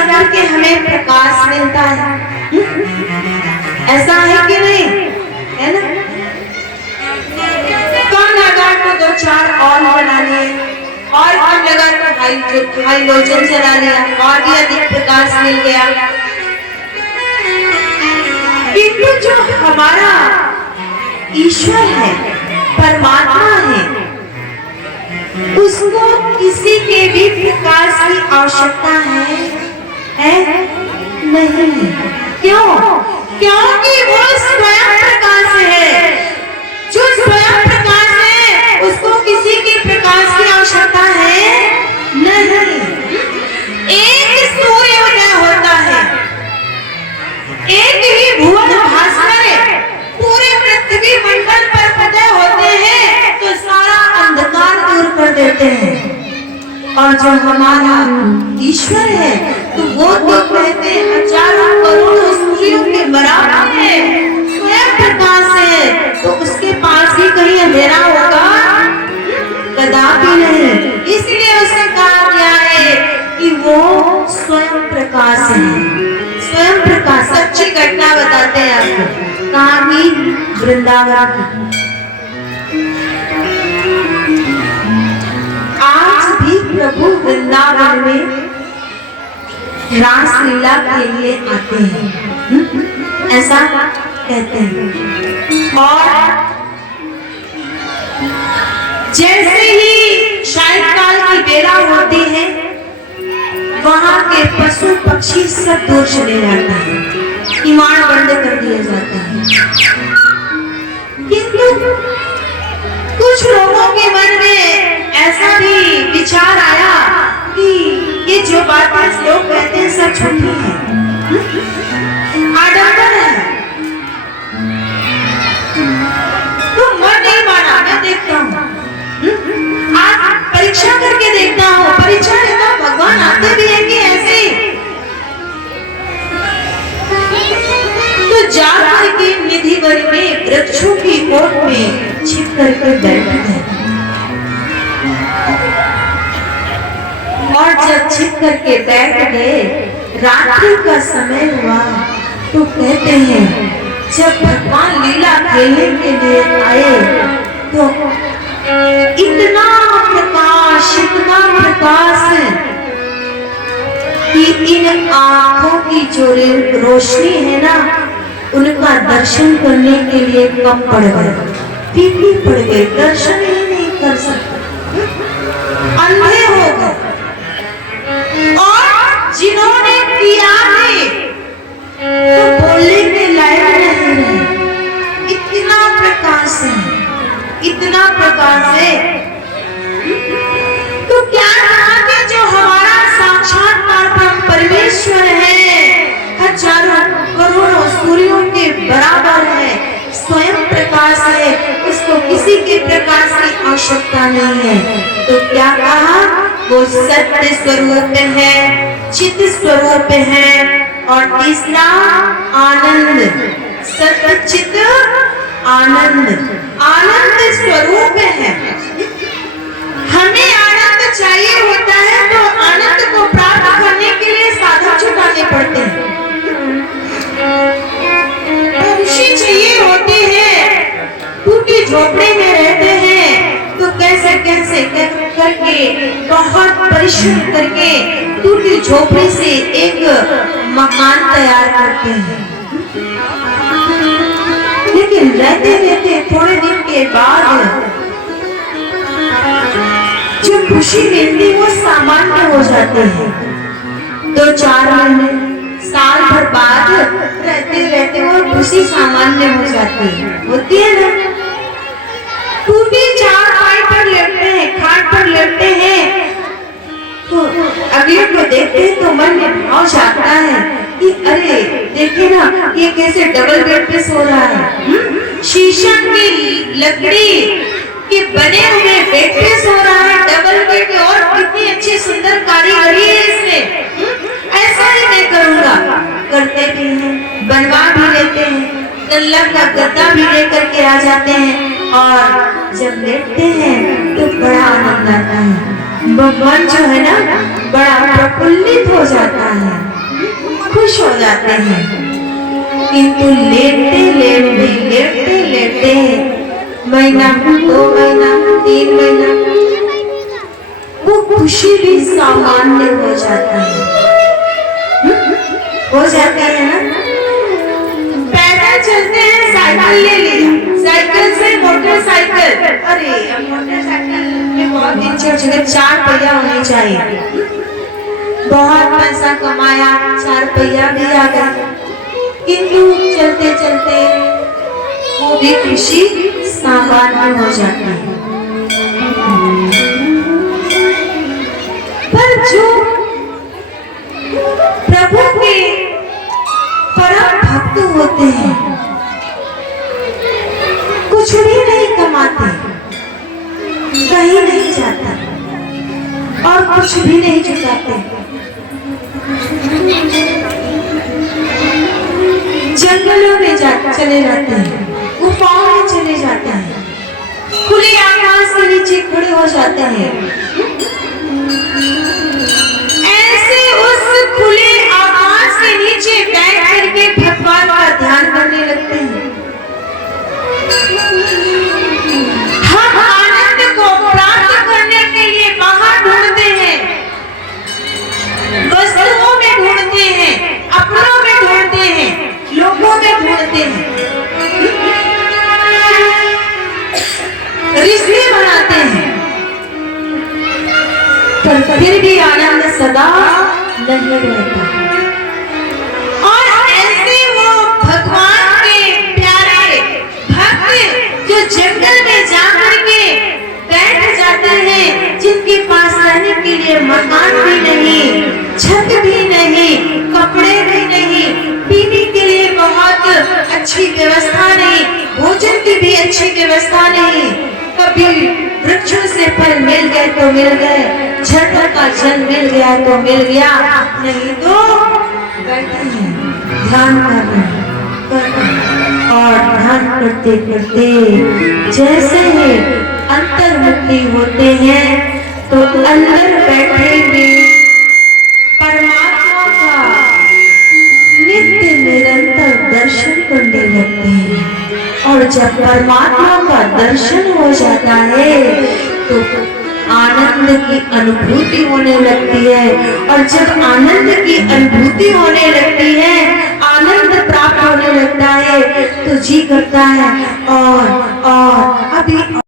जाकर के हमें प्रकाश मिलता है। ऐसा है कि नहीं, है ना? कम लगा तो 2-4 और बना लिए, और कम लगा तो हाइड्रोजन जला लिया, और भी अधिक प्रकाश मिल गया। किंतु जो हमारा ईश्वर है, परमात्मा है, उसको किसी के भी प्रकाश की आवश्यकता है नहीं। क्यों? क्योंकि वो स्वयं प्रकाश है। जो स्वयं प्रकाश है उसको किसी के प्रकाश की आवश्यकता है नहीं। एक सूर्योदय होता है, एक ही भुवन भास्कर पूरे पृथ्वी मंडल पर उदय होते हैं तो सारा अंधकार दूर कर देते हैं। और जो हमारा ईश्वर है तो वो तो कहते हैं हजारों करोड़ों सूर्यों के बराबर है, स्वयं प्रकाश है, तो उसके पास भी कहीं अंधेरा होगा? कदापि नहीं। इसलिए उसे कहा गया है कि वो स्वयं प्रकाश है। स्वयं प्रकाश। सच्ची घटना बताते हैं आपको, कहाँ की? वृंदावन की। आज भी प्रभु वृंदावन में रास लीला के लिए आते हैं, ऐसा कहते हैं। और जैसे ही सायंकाल की बेला होती है, वहां के पशु पक्षी सब दूर चले जाते हैं, किवाड़ बंद कर दिया जाता है। किंतु कुछ लोगों के मन में ऐसा भी विचार आया कि ये जो बातें लोग कहते हैं सब झूठी है, आडंबर है। तो मन नहीं माना। मैं देखता हूँ, आज परीक्षा करके देखता हूँ, परीक्षा लेता हूँ, भगवान आते भी है कि ऐसे ही। तो जाकर के निधि वन में वृक्षों की कोट में छिप करके बैठे हैं, और जब छिप करके बैठ गए, रात्रि का समय हुआ, तो कहते हैं जब भगवान लीला खेलने के लिए आए तो इतना प्रकाश कि इन आंखों की जो रोशनी है ना, उनका दर्शन करने के लिए कम पड़ गए, फीके पड़ गए, दर्शन ही नहीं कर सकते, अंधे हो गए। और जिन्होंने किया है तो बोलने के लायक नहीं रहे। इतना प्रकाश है, इतना प्रकाश है। तो क्या कहा कि जो हमारा साक्षात परमेश्वर है, हजारों करोड़ों सूर्यों के बराबर है, स्वयं प्रकाश है, उसको किसी के प्रकाश की आवश्यकता नहीं है। तो क्या कहा? वो सत्य स्वरूप है, चित स्वरूप है, और तीसरा आनंद, सत्य चित आनंद, आनंद स्वरूप है। हमें आनंद चाहिए होता है तो आनंद को प्राप्त करने के लिए साधन जुटाने पड़ते हैं। खुशी चाहिए होती है, टूटी झोपड़ी में रहते हैं तो कैसे कैसे करके बहुत परिश्रम करके टूटी झोपड़ी से एक मकान तैयार करते हैं। लेकिन रहते रहते थोड़े दिन के बाद जो खुशी मिलती वो सामान्य हो जाती है। 2-4 महीने, साल भर बाद रहते रहते वो खुशी सामान्य हो जाती है, होती है ना। टूटी चारपाई पर लेटते हैं, खाट पर लेटते हैं, तो अगले को देखते हैं तो मन में भाव जाता है कि अरे देखे ना ये कैसे डबल बेड पे सो रहा है, शीशम की लकड़ी के बने हुए बेड पे सो रहा है, डबल बेड, और कितनी अच्छी सुंदर कारीगरी है इसमें, ऐसा ही मैं करूंगा। करते भी हैं, बनवा भी लेते हैं, तल्ला का गद्दा भी लेकर के आ जाते हैं, और जब लेटते हैं तो बड़ा आनंद आता है, मन जो है ना बड़ा प्रफुल्लित हो जाता है। खुश हो जाते हैं, किंतु लेटते लेटते महीना, 2 महीना, 3 महीना, वो खुशी भी सामान्य हो जाता है। हो जाता है ना। पैदल चलते हैं, साइकिल ले लिया, साइकिल से मोटरसाइकिल, अरे अब मोटरसाइकिल में बहुत दिन जगह 4 पहिया होने चाहिए। बहुत पैसा कमाया, 4 पहिया भी आ गया, किंतु चलते चलते वो भी खुशी सामान्य हो जाती है। पर जो प्रभु के परम भक्त होते हैं, कुछ भी नहीं कमाते, कहीं नहीं जाते और कुछ भी नहीं जुटाते, जंगलों में चले जाते हैं, गुफाओं में चले जाते हैं, खुले आकाश के नीचे खड़े हो जाते हैं। ऐसे उस खुले आकाश के नीचे बैठ करके भगवान का ध्यान करने लगते हैं। हम आनंद को प्राप्त करने के लिए बाहर ढूंढते हैं, वस्तुओं में ढूंढते हैं, अपनों में ढूंढते हैं, लोगों में ढूंढते हैं, रिश्ते बनाते हैं, पर फिर भी आनंद सदा नहीं रहता। और ऐसे वो भगवान के प्यारे भक्त जो जंगल में जाकर के बैठ जाते हैं, जिनके पास रहने के लिए मकान भी नहीं, छत भी नहीं, कपड़े भी नहीं, पीने के लिए बहुत अच्छी व्यवस्था नहीं, भोजन की भी अच्छी व्यवस्था नहीं, कभी वृक्षों से फल मिल गए तो मिल गए, झरना का जल मिल गया तो मिल गया, नहीं तो बैठे हैं, ध्यान कर रहे हैं। और ध्यान करते करते जैसे ही अंतर्मुखी होते हैं तो अंदर बैठे हुए परमात्मा का नित्य निरंतर दर्शन करने लगते हैं। और जब परमात्मा का दर्शन हो जाता है तो आनंद की अनुभूति होने लगती है, और जब आनंद की अनुभूति होने लगती है, आनंद प्राप्त होने लगता है, तो जी करता है और अभी